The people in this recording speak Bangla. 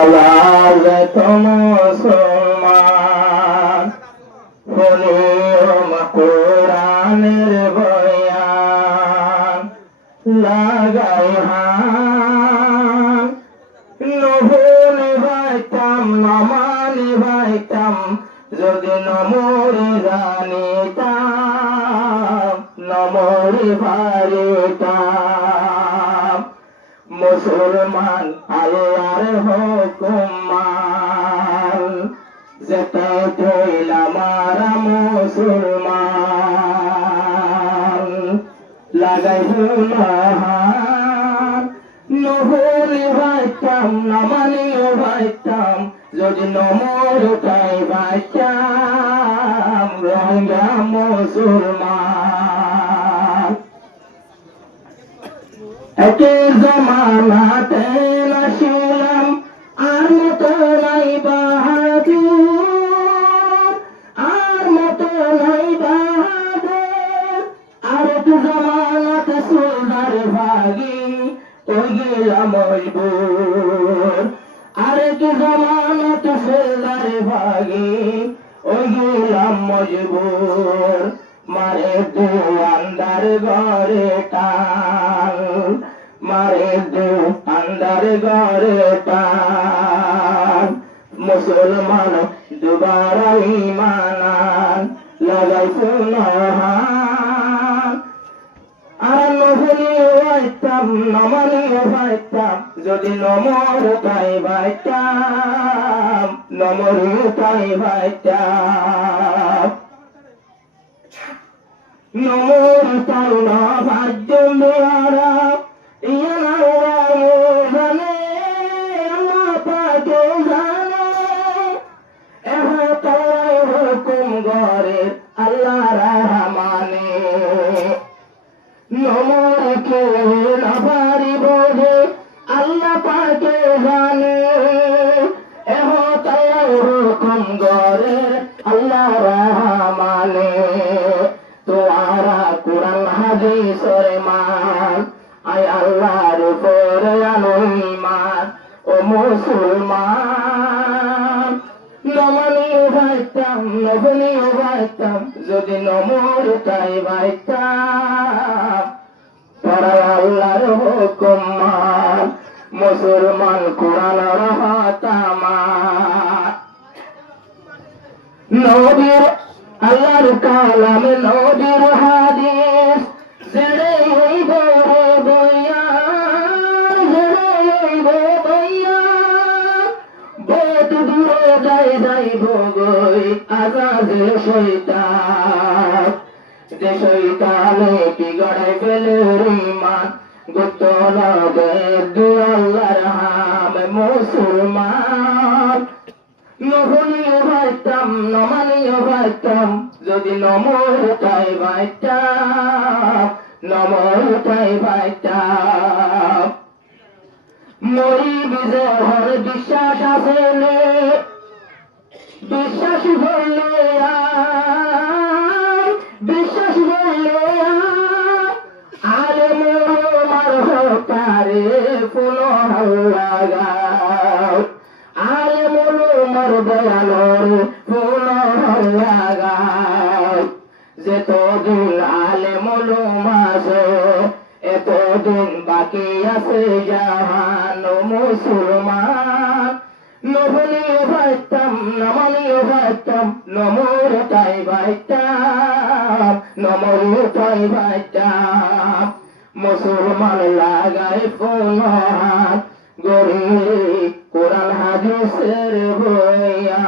আওয়াজ তো মুসলমান হলিয়ম কোরআনের বয়ান লাগাই হান নভুনি ভাইতাম নমানি ভাইতাম যদি নমরে জানিতাম নমরে ভারিতাম মুসলমান আল্লাহর হুকুম মান যেতে ধইলাম মারা মুসলমান লাগাই হুলাহান নহলি ভাইতাম নমানিও ভাইতাম যদি নমর তাই ভাইতাম রঙ্গা মুসলমান একে জমানাতে নাছিলাম আর মতো নাই বাহাদুর আর মতো নাই বাহাদুর আর একটু জমানাতে সুলদার ভাগি ওই গেলাম মজবুর আর একটু জমানাতে সুলদার ভাগি ওই গেলাম মজবুর মারে দু আন্দার ঘরে টান মারে দু আন্দার ঘরে টান মুসলমান দুবারা ইমানান লাগাই সুনহান আর নহলি ভাইতাম নমানি ভাইতাম যদি নমর তাই ভাইতাম নমর তাই ভাইতাম নমর তাই না ভাগ্য মেয়ারা ইয়ানা জানে আল্লাহ পাকে জানে এহ তাই হুকুম গরে আল্লাহ রহমানে নমর কে না পারিব যে আল্লাহ পাকে জানে এহ তাই হুকুম গরে আল্লাহ রহমানে তোয়ারা কুরআন হাদিসের মান আয় আল্লাহর উপরে আনো ঈমান ও মুসলমান নমানি ভাইতাম নবনি ভাইতাম যদি নমর তাই ভাইতাম পড়ায় আল্লাহর হুকুম মান মুসলমান কুরআন রহতামান নবীর আল্লাহর কালামে নবীর হাদিস জেনে হইব বইয়া জেনে হইব বইয়া বহুত দূরে যাইব গই আজাদে শয়তান যে শয়তানে কি গড়াই ফেলে ঈমান গুপ্ত লগে দু আল্লাহর হাম মুসলমান নহলিও ভাইতাম নমানিও ভাইতাম যদি নমর তাই ভাইতাম নমর তাই ভাইতাম মরি বিজহর বিশ্বাস আছে বিশ্বাস বললে বিশ্বাস বললে আলে মোর হতারে ফুল লাগাও আলে মোর দয়ালোর ফুল লাগাও যেতদিন আলে মোলো মাসে এতদিন বাকি আছে জাহান মুসলমান নহলিও ভাইতাম নমানিও ভাইতাম নমর তাই ভাইতাম নমর তাই ভাইতাম মুসলমান লাগাই ফোন হাত গরি কোরআন হাদিসের বইয়া